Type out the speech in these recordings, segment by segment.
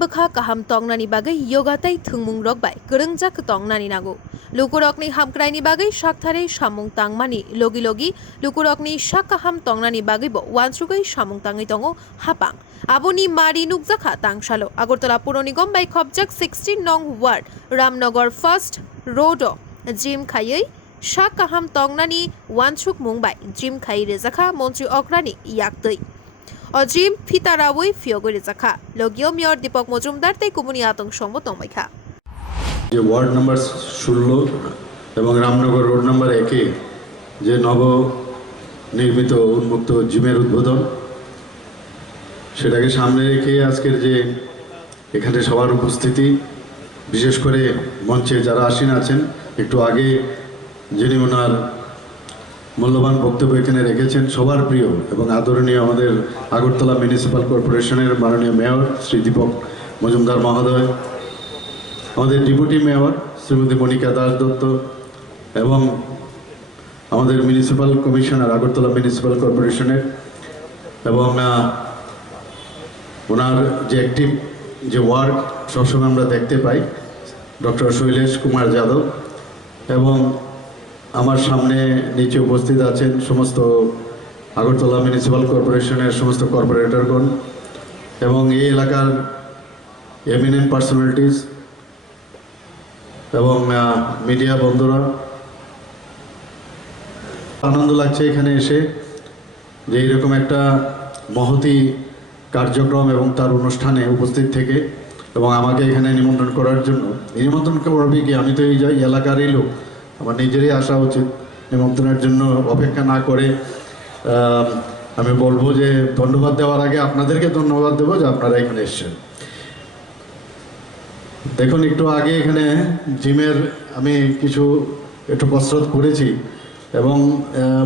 bukha kaham tongnani bagai yoga tai thungmung rokbai gerungjak tongnani nago lukurokni hamkraini bagai shakthare samung tangmani logi logi lukurokni shakaham tongnani bagai bo wansugai samung tangai tongo hapang aboni mari nukjakha tangshalo Agartala Puro Nigom by Khobjak 16 nong ward Ramnagar first road gym khayai shakaham tongnani wansuk mumbai gym khai rwjakha Mantri okra ni yaktwi অজিম ফিতারাওই phiyokgwi rwjakha লগীয় mayor Dipak Majumdar তাই কুমুনি আতঙ্ক সম্মত মাইখা যে ward number 16 এবং Ramnagar road number 1 এ যে নব নির্মিত উন্মুক্ত জিমের উদ্বোধন সেটাকে সামনে রেখে আজকের যে এখানে সবার উপস্থিতি বিশেষ করে মঞ্চে যারা আসীন আছেন একটু আগে যিনি ওনার মূল্যবান বক্তব্য এখানে রেখেছেন সবার প্রিয় এবং আদরণীয় আমাদের আগরতলা মিউনিসিপাল কর্পোরেশনের মাননীয় মেয়র শ্রী দীপক মজুমদার মহোদয়, আমাদের ডেপুটি মেয়র শ্রীমতী মনিকা দাস দত্ত এবং আমাদের মিউনিসিপাল কমিশনার আগরতলা মিউনিসিপাল কর্পোরেশনের এবং ওনার যে অ্যাক্টিভ যে ওয়ার্ক সবসময় আমরা দেখতে পাই ডক্টর শৈলেশ কুমার যাদব এবং আমার সামনে নিচে উপস্থিত আছেন সমস্ত আগরতলা মিউনিসিপাল কর্পোরেশনের সমস্ত কর্পোরেটরগণ এবং এই এলাকার এমিনেন্ট পার্সোনালিটিস এবং মিডিয়া বন্ধুরা। আনন্দ লাগছে এখানে এসে যে এইরকম একটা মহতি কার্যক্রম এবং তার অনুষ্ঠানে উপস্থিত থেকে এবং আমাকে এখানে নিমন্ত্রণ করার জন্য। নিমন্ত্রণ করবে কি, আমি তো এই এলাকারই লোক, আমার নিজেরই আসা উচিত। নিমন্ত্রণের জন্য অপেক্ষা না করে আমি বলবো যে ধন্যবাদ দেওয়ার আগে আপনাদেরকে ধন্যবাদ দেবো যে আপনারা এখানে এসেছেন। দেখুন, একটু আগে এখানে জিমের আমি একটু কসরত করেছি এবং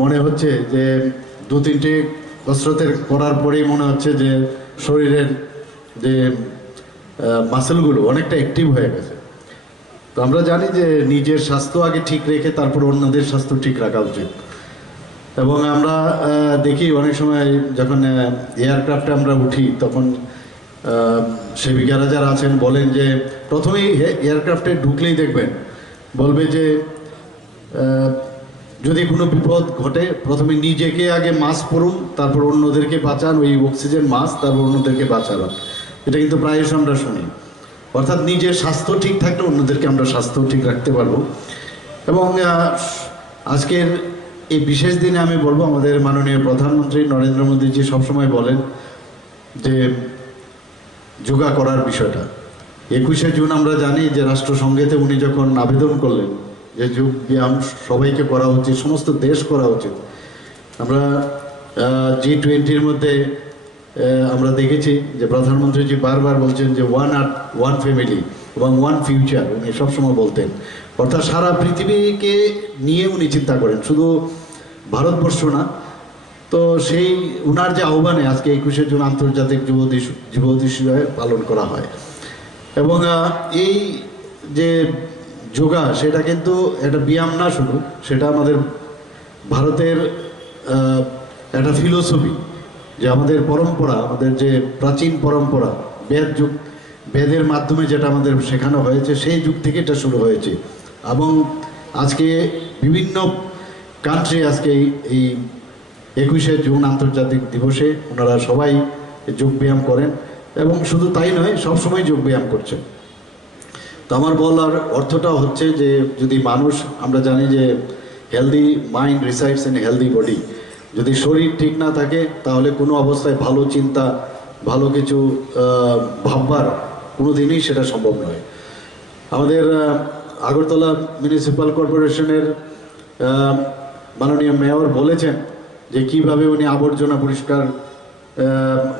মনে হচ্ছে যে 2-3টে কসরতের করার পরেই মনে হচ্ছে যে শরীরের যে মাসেলগুলো অনেকটা অ্যাক্টিভ হয়ে গেছে। তো আমরা জানি যে নিজের স্বাস্থ্য আগে ঠিক রেখে তারপর অন্যদের স্বাস্থ্য ঠিক রাখা উচিত। এবং আমরা দেখি অনেক সময় যখন এয়ারক্রাফটে আমরা উঠি তখন সেবিকারা যারা আছেন বলেন যে প্রথমেই এয়ারক্রাফটে ঢুকলেই দেখবেন বলবে যে যদি কোনো বিপদ ঘটে প্রথমে নিজেকে আগে মাস্ক পরুন, তারপর অন্যদেরকে বাঁচান, ওই অক্সিজেন মাস্ক, তারপর অন্যদেরকে বাঁচান। এটা কিন্তু প্রায়শ আমরা শুনি। অর্থাৎ নিজের স্বাস্থ্য ঠিক থাকলে অন্যদেরকে আমরা স্বাস্থ্য ঠিক রাখতে পারবো। এবং আজকের এই বিশেষ দিনে আমি বলবো আমাদের মাননীয় প্রধানমন্ত্রী নরেন্দ্র মোদীজি সবসময় বলেন যে যোগা করার বিষয়টা। 21শে জুন আমরা জানি যে রাষ্ট্রসংঘেতে উনি যখন আবেদন করলেন যে যোগ ব্যায়াম সবাইকে করা উচিত, সমস্ত দেশ করা উচিত। আমরা G20-র মধ্যে আমরা দেখেছি যে প্রধানমন্ত্রীজি বারবার বলছেন যে ওয়ান আর্থ ওয়ান ফ্যামিলি এবং ওয়ান ফিউচার, উনি সবসময় বলতেন। অর্থাৎ সারা পৃথিবীকে নিয়ে উনি চিন্তা করেন, শুধু ভারতবর্ষ না। তো সেই উনার যে আহ্বানে আজকে 21শে জুন আন্তর্জাতিক যুব দিবস পালন করা হয়। এবং এই যে যোগা সেটা কিন্তু একটা ব্যায়াম না শুধু, সেটা আমাদের ভারতের একটা ফিলোসফি, যে আমাদের পরম্পরা, আমাদের যে প্রাচীন পরম্পরা বেদের মাধ্যমে যেটা আমাদের শেখানো হয়েছে সেই যুগ থেকে এটা শুরু হয়েছে। এবং আজকে বিভিন্ন কান্ট্রি আজকে এই 21শে জুন আন্তর্জাতিক দিবসে ওনারা সবাই যোগব্যায়াম করেন এবং শুধু তাই নয়, সবসময় যোগব্যায়াম করছেন। তো আমার বলার অর্থটা হচ্ছে যে যদি মানুষ, আমরা জানি যে healthy mind resides in healthy body, যদি শরীর ঠিক না থাকে তাহলে কোনো অবস্থায় ভালো চিন্তা, ভালো কিছু ভাববার কোনো দিনই সেটা সম্ভব নয়। আমাদের আগরতলা মিউনিসিপ্যাল কর্পোরেশনের মাননীয় মেয়র বলেছেন যে কীভাবে উনি আবর্জনা পরিষ্কার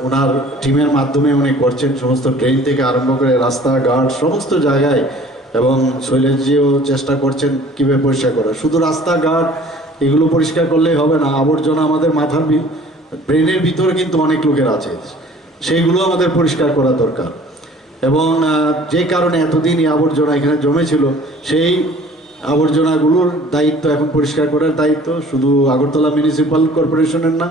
ওনার টিমের মাধ্যমে উনি করছেন, সমস্ত ড্রেন থেকে আরম্ভ করে রাস্তাঘাট সমস্ত জায়গায়। এবং শৈলেশজিও চেষ্টা করছেন কীভাবে পরিষ্কার করা। শুধু রাস্তাঘাট এগুলো পরিষ্কার করলেই হবে না, আবর্জনা আমাদের মাথার ব্রেনের ভিতরে কিন্তু অনেক লোকের আছে, সেইগুলো আমাদের পরিষ্কার করা দরকার। এবং যে কারণে এতদিন এই আবর্জনা এখানে জমেছিল, সেই আবর্জনাগুলোর দায়িত্ব এখন পরিষ্কার করার দায়িত্ব শুধু আগরতলা মিউনিসিপ্যাল কর্পোরেশনের না,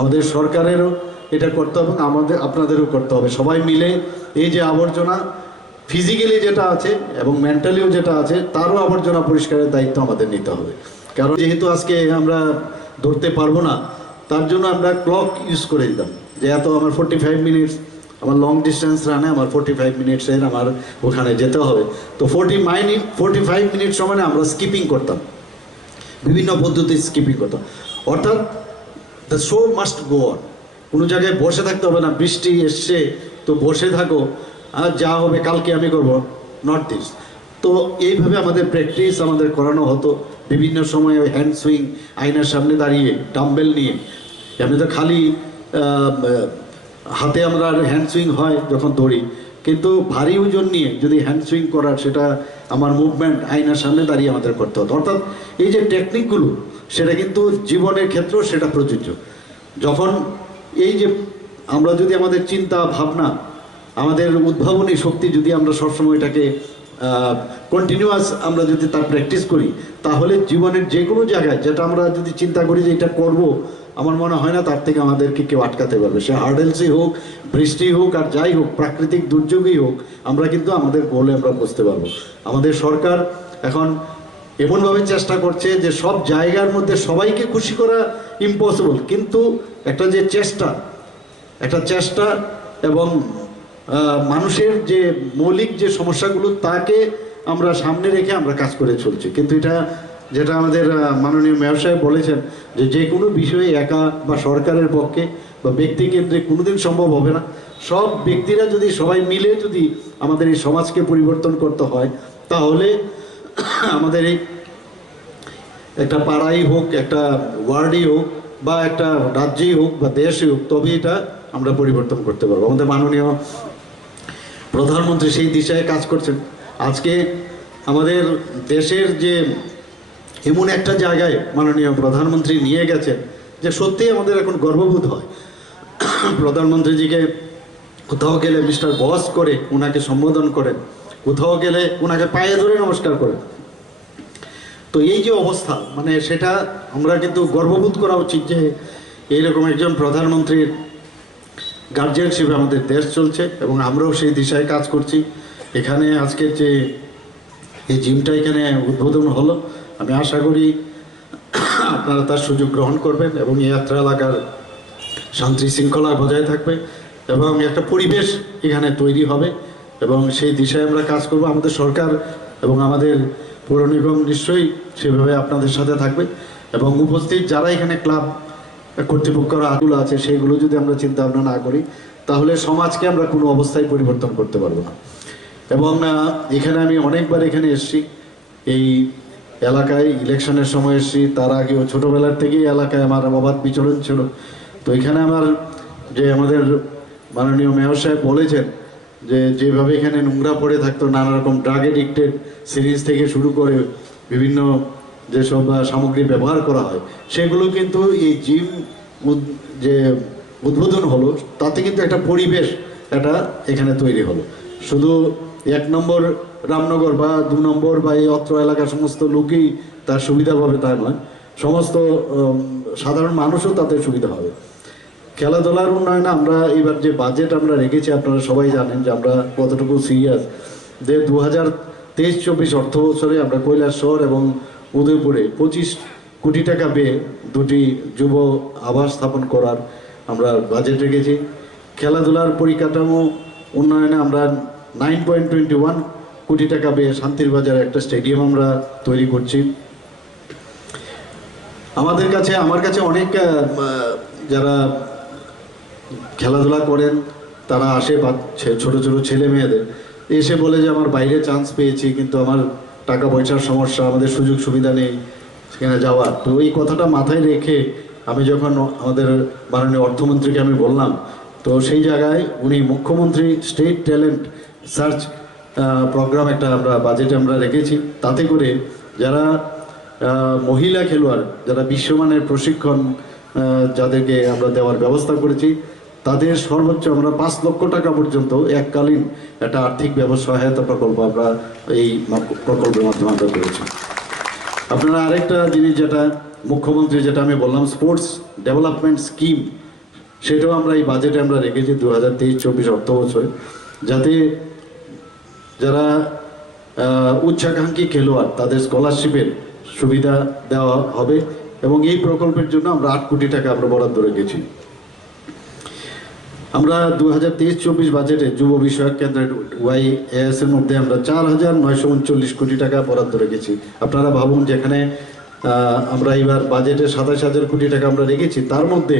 আমাদের সরকারেরও এটা করতে হবে, আমাদের আপনাদেরও করতে হবে। সবাই মিলে এই যে আবর্জনা ফিজিক্যালি যেটা আছে এবং মেন্টালিও যেটা আছে, তারও আবর্জনা পরিষ্কারের দায়িত্ব আমাদের নিতে হবে। কারণ যেহেতু আজকে আমরা ধরতে পারবো না, তার জন্য আমরা ক্লক ইউজ করে দিতাম যে এত আমার 45 মিনিটস, আমার লং ডিস্টেন্স রানে আমার 45 মিনিটসের আমার ওখানে যেতে হবে। তো 45 মিনিট সময় আমরা স্কিপিং করতাম, বিভিন্ন পদ্ধতির স্কিপিং করতাম। অর্থাৎ the show must go on. কোনো জায়গায় বসে থাকতে হবে না, বৃষ্টি এসছে তো বসে থাকো, আর যা হবে কালকে আমি করবো, নট দিস। তো এইভাবে আমাদের প্র্যাকটিস আমাদের করানো হতো। বিভিন্ন সময় ওই হ্যান্ড সুইং, আয়নার সামনে দাঁড়িয়ে ডাম্বেল নিয়ে, এমনি তো খালি হাতে আমরা হ্যান্ড সুইং হয় যখন দৌড়ি, কিন্তু ভারী ওজন নিয়ে যদি হ্যান্ড সুইং করার, সেটা আমার মুভমেন্ট আয়নার সামনে দাঁড়িয়ে আমাদের করতে হতো। অর্থাৎ এই যে টেকনিকগুলো, সেটা কিন্তু জীবনের ক্ষেত্রেও সেটা প্রযোজ্য। যখন এই যে আমরা যদি আমাদের চিন্তা ভাবনা, আমাদের উদ্ভাবনী শক্তি যদি আমরা সবসময় এটাকে কন্টিনিউয়াস আমরা যদি তার প্র্যাকটিস করি, তাহলে জীবনের যে কোনো জায়গায় যেটা আমরা যদি চিন্তা করি যে এটা করব, আমার মনে হয় না তার থেকে আমাদেরকে কেউ আটকাতে পারবে। সে হার্ডেলসই হোক, বৃষ্টি হোক, আর যাই হোক, প্রাকৃতিক দুর্যোগই হোক, আমরা কিন্তু আমাদের গোলে আমরা বুঝতে পারবো। আমাদের সরকার এখন এমনভাবে চেষ্টা করছে যে সব জায়গার মধ্যে সবাইকে খুশি করা ইম্পসিবল, কিন্তু একটা যে চেষ্টা এবং মানুষের যে মৌলিক যে সমস্যাগুলো, তাকে আমরা সামনে রেখে আমরা কাজ করে চলছি। কিন্তু এটা যেটা আমাদের মাননীয় মেয়র সাহেব বলেছেন যে যে কোনো বিষয়ে একা বা সরকারের পক্ষে বা ব্যক্তিকেন্দ্রিক কোনোদিন সম্ভব হবে না। সব ব্যক্তিরা যদি সবাই মিলে যদি আমাদের এই সমাজকে পরিবর্তন করতে হয়, তাহলে আমাদের এই একটা পাড়াই হোক, একটা ওয়ার্ডই হোক, বা একটা রাজ্যেই হোক, বা দেশই হোক, তবে এটা আমরা পরিবর্তন করতে পারবো। আমাদের মাননীয় প্রধানমন্ত্রী সেই দিশায় কাজ করছেন। আজকে আমাদের দেশের যে এমন একটা জায়গায় মাননীয় প্রধানমন্ত্রী নিয়ে গেছেন যে সত্যিই আমাদের এখন গর্ববোধ হয়। প্রধানমন্ত্রীজিকে কোথাও গেলে মিস্টার বস করে ওনাকে সম্বোধন করেন, কোথাও গেলে ওনাকে পায়ে ধরে নমস্কার করেন। তো এই যে অবস্থা, মানে সেটা আমরা কিন্তু গর্ববোধ করা উচিত যে এইরকম একজন প্রধানমন্ত্রীর গার্জিয়ানশিপে আমাদের দেশ চলছে, এবং আমরাও সেই দিশায় কাজ করছি। এখানে আজকের যে এই জিমটা এখানে উদ্বোধন হলো, আমি আশা করি আপনারা তার সুযোগ গ্রহণ করবেন এবং এই যাত্রা এলাকার শান্তি শৃঙ্খলা বজায় থাকবে এবং একটা পরিবেশ এখানে তৈরি হবে, এবং সেই দিশায় আমরা কাজ করব। আমাদের সরকার এবং আমাদের পৌর নিগম নিশ্চয়ই সেভাবে আপনাদের সাথে থাকবে, এবং উপস্থিত যারা এখানে ক্লাব কর্তৃপক্ষের আগুলো আছে, সেইগুলো যদি আমরা চিন্তা ভাবনা না করি, তাহলে সমাজকে আমরা কোনো অবস্থায় পরিবর্তন করতে পারবো না। এবং এখানে আমি অনেকবার এখানে এসেছি, এই এলাকায় ইলেকশনের সময় এসেছি, তার আগেও ছোটোবেলার থেকেই এলাকায় আমার অবাধ বিচরণ ছিল। তো এখানে আমার যে আমাদের মাননীয় মেয়র সাহেব বলেছেন যে যেভাবে এখানে নোংরা পড়ে থাকতো, নানা রকম ড্রাগ এডিক্টেড সিরিজ থেকে শুরু করে বিভিন্ন যেসব সামগ্রী ব্যবহার করা হয়, সেগুলো কিন্তু এই জিম যে উদ্বোধন হলো, তাতে কিন্তু একটা পরিবেশ এটা এখানে তৈরি হলো। শুধু 1 নম্বর রামনগর বা 2 নম্বর বা এই অত্র এলাকার সমস্ত লোকই তার সুবিধা পাবে তা নয়, সমস্ত সাধারণ মানুষও তাতে সুবিধা হবে। খেলাধুলার উন্নয়নে আমরা এবার যে বাজেট আমরা রেখেছি, আপনারা সবাই জানেন যে আমরা কতটুকু সিরিয়াস, যে 2023-24 অর্থ বছরে আমরা কৈলাসহর এবং উদয়পুরে 25 কোটি টাকা ব্যয়ে 2টি যুব আবাস স্থাপন করার আমরা বাজেট রেখেছি। খেলাধুলার পরিকাঠামো উন্নয়নে আমরা 9.21 কোটি টাকা ব্যয়ে শান্তির বাজারে একটা স্টেডিয়াম আমরা তৈরি করছি। আমার কাছে অনেক যারা খেলাধুলা করেন তারা আসে, ছোট ছোট ছেলে মেয়েদের এসে বলে যে আমার বাইরে চান্স পেয়েছি, কিন্তু আমার টাকা পয়সার সমস্যা, আমাদের সুযোগ সুবিধা নেই সেখানে যাওয়ার। তো এই কথাটা মাথায় রেখে আমি যখন আমাদের মাননীয় অর্থমন্ত্রীকে আমি বললাম, তো সেই জায়গায় উনি মুখ্যমন্ত্রী স্টেট ট্যালেন্ট সার্চ প্রোগ্রাম একটা আমরা বাজেটে আমরা রেখেছি। তাতে করে যারা মহিলা খেলোয়াড়, যারা বিশ্বমানের প্রশিক্ষণ যাদেরকে আমরা দেওয়ার ব্যবস্থা করেছি, তাদের সর্বোচ্চ আমরা 5 লক্ষ টাকা পর্যন্ত এককালীন একটা আর্থিক সহায়তা প্রকল্প আমরা এই প্রকল্পের মাধ্যমে আমরা করেছি। আপনারা আরেকটা জিনিস যেটা মুখ্যমন্ত্রী যেটা আমি বললাম, স্পোর্টস ডেভেলপমেন্ট স্কিম, সেটাও আমরা এই বাজেটে আমরা রেখেছি 2023-24 অর্থ বছরে, যাতে যারা উচ্চাকাঙ্ক্ষী খেলোয়াড় তাদের স্কলারশিপের সুবিধা দেওয়া হবে। এবং এই প্রকল্পের জন্য আমরা 8 কোটি টাকা আমরা বরাদ্দ রেখেছি। আমরা 2023-24 বাজেটে যুব বিষয়ক কেন্দ্রের YAS এর মধ্যে আমরা 4,939 কোটি টাকা বরাদ্দ রেখেছি। আপনারা ভাবুন, যেখানে আমরা এবার বাজেটে 27,000 কোটি টাকা আমরা রেখেছি, তার মধ্যে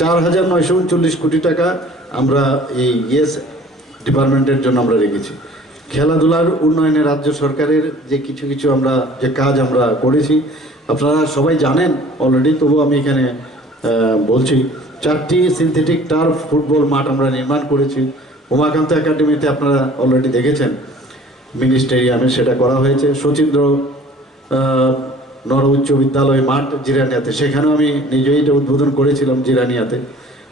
4,939 কোটি টাকা আমরা এই ইয়েস ডিপার্টমেন্টের জন্য আমরা রেখেছি। খেলাধুলার উন্নয়নে রাজ্য সরকারের যে কিছু আমরা যে কাজ আমরা করেছি আপনারা সবাই জানেন অলরেডি, তবু আমি এখানে বলছি। 4টি সিনথেটিক টার্ফ ফুটবল মাঠ আমরা নির্মাণ করেছি। উমাকান্ত একাডেমিতে আপনারা অলরেডি দেখেছেন, মিনি স্টেডিয়ামে সেটা করা হয়েছে। শচীন্দ্র নর উচ্চ বিদ্যালয় মাঠ জিরানিয়াতে, সেখানেও আমি নিজেই এটা উদ্বোধন করেছিলাম জিরানিয়াতে।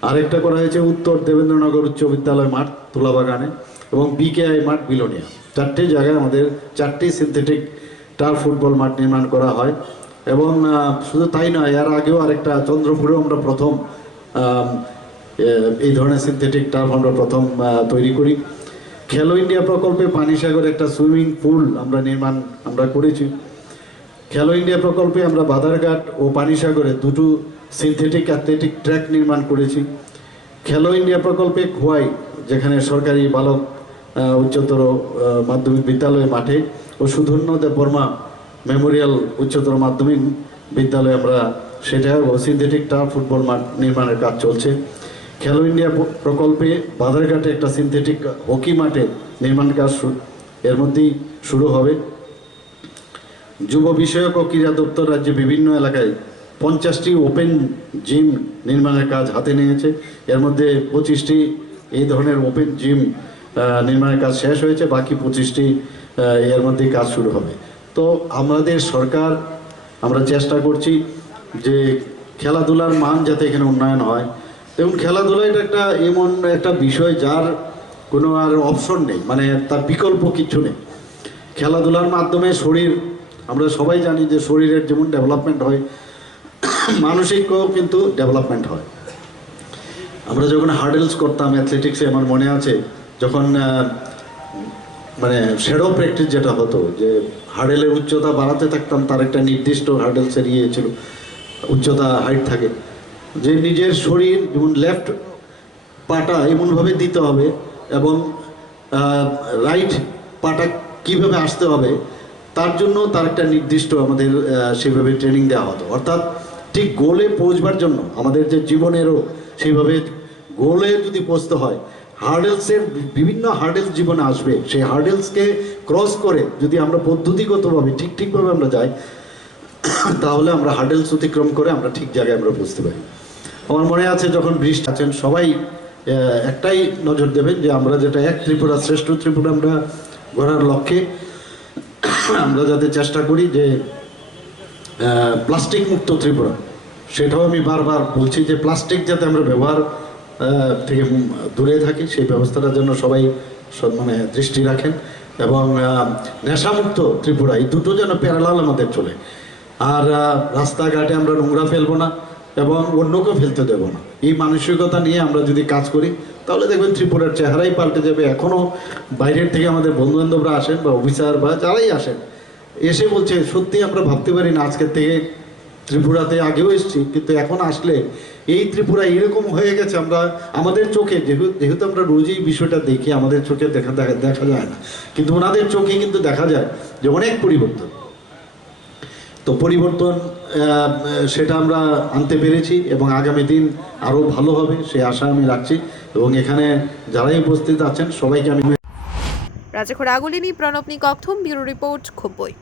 আরেকটা করা হয়েছে উত্তর দেবেন্দ্রনগর উচ্চ বিদ্যালয় মাঠ তুলাবাগানে, এবং BKI মাঠ বিলোনিয়া। 4টি জায়গায় আমাদের 4টি সিনথেটিক টার্ফ ফুটবল মাঠ নির্মাণ করা হয়। এবং শুধু তাই নয়, এর আগেও আরেকটা চন্দ্রপুরেও আমরা প্রথম এই ধরনের সিনথেটিক টার্ফ আমরা প্রথম তৈরি করি। খেলো ইন্ডিয়া প্রকল্পে পানিসাগরে একটা সুইমিং পুল আমরা করেছি। খেলো ইন্ডিয়া প্রকল্পে আমরা বাদারঘাট ও পানিসাগরে 2টো সিনথেটিক অ্যাথলেটিক ট্র্যাক নির্মাণ করেছি। খেলো ইন্ডিয়া প্রকল্পে খোয়াই, যেখানে সরকারি বালক উচ্চতর মাধ্যমিক বিদ্যালয় মাঠে, ও সুধন্য দেববর্মা মেমোরিয়াল উচ্চতর মাধ্যমিক বিদ্যালয়ে আমরা সেটাও সিনথেটিক টার্ফ ফুটবল মাঠ নির্মাণের কাজ চলছে। খেলো ইন্ডিয়া প্রকল্পে বাধারঘাটে একটা সিনথেটিক হকি মাঠে নির্মাণ কাজ এর মধ্যেই শুরু হবে। যুব বিষয়ক ও ক্রীড়া দপ্তর রাজ্যে বিভিন্ন এলাকায় 50টি ওপেন জিম নির্মাণের কাজ হাতে নিয়েছে। এর মধ্যে 25টি এই ধরনের ওপেন জিম নির্মাণের কাজ শেষ হয়েছে, বাকি 25টি এর মধ্যেই কাজ শুরু হবে। তো আমাদের সরকার আমরা চেষ্টা করছি যে খেলাধুলার মান যাতে এখানে উন্নয়ন হয়। এবং খেলাধুলা এটা এমন একটা বিষয় যার কোনো আর অপশন নেই, মানে তার বিকল্প কিছু নেই। খেলাধুলার মাধ্যমে শরীর, আমরা সবাই জানি যে শরীরের যেমন ডেভেলপমেন্ট হয়, মানসিকও কিন্তু ডেভেলপমেন্ট হয়। আমরা যখন হার্ডেলস করতাম অ্যাথলেটিক্সে, আমার মনে আছে যখন মানে শ্যাডো প্র্যাকটিস যেটা হতো, যে হার্ডেলের উচ্চতা বাড়াতে থাকতাম, তার একটা নির্দিষ্ট হার্ডেলসের ছিল উচ্চতা, হাইট থাকে, যে নিজের শরীর যেমন লেফট পাটা এমনভাবে দিতে হবে এবং রাইট পাটা কীভাবে আসতে হবে, তার জন্য তার একটা নির্দিষ্ট আমাদের সেভাবে ট্রেনিং দেওয়া হতো। অর্থাৎ ঠিক গোলে পৌঁছবার জন্য আমাদের যে জীবনেরও সেইভাবে গোলে যদি পৌঁছতে হয়, হার্ডেলসের বিভিন্ন হার্ডেলস জীবনে আসবে, সেই হার্ডেলসকে ক্রস করে যদি আমরা পদ্ধতিগতভাবে ঠিকভাবে আমরা যাই, তাহলে আমরা হার্ডেলস অতিক্রম করে আমরা ঠিক জায়গায় আমরা পৌঁছতে পারি। আমার মনে আছে যখন বৃষ্টি আছেন, সবাই একটাই নজর দেবেন যে আমরা যেটা এক ত্রিপুরা শ্রেষ্ঠ ত্রিপুরা আমরা গড়ার লক্ষ্যে আমরা যাতে চেষ্টা করি যে প্লাস্টিক মুক্ত ত্রিপুরা, সেটাও আমি বারবার বলছি যে প্লাস্টিক যাতে আমরা ব্যবহার থেকে দূরে থাকি, সেই ব্যবস্থাটার জন্য সবাই মানে দৃষ্টি রাখেন। এবং নেশামুক্ত ত্রিপুরা, এই দুটো যেন প্যারালাল আমাদের চলে। আর রাস্তাঘাটে আমরা নোংরা ফেলবো না এবং অন্যকেও ফেলতে দেবো না, এই মানসিকতা নিয়ে আমরা যদি কাজ করি তাহলে দেখবেন ত্রিপুরার চেহারাই পাল্টে যাবে। এখনও বাইরের থেকে আমাদের বন্ধুবান্ধবরা আসেন বা অফিসার বা যারাই আসেন, এসে বলছে সত্যি আমরা ভাবতে পারি না আজকের থেকে ত্রিপুরাতে আগেও এসেছি, কিন্তু এখন আসলে এই ত্রিপুরা এরকম হয়ে গেছে, আমরা আমাদের চোখে যেহেতু আমরা রোজই বিষয়টা দেখি, আমাদের চোখে দেখা যায় না, কিন্তু ওনাদের চোখে কিন্তু দেখা যায় যে অনেক পরিবর্তন। তো পরিবর্তন সেটা আমরা আনতে পেরেছি এবং আগামী দিন আরও ভালো হবে সেই আশা আমি রাখছি। এবং এখানে যারাই উপস্থিত আছেন সবাইকে আমি রাজখোড়া আগুলিনী প্রণবনী ককথুম ব্যুরো রিপোর্ট খুম্পুই।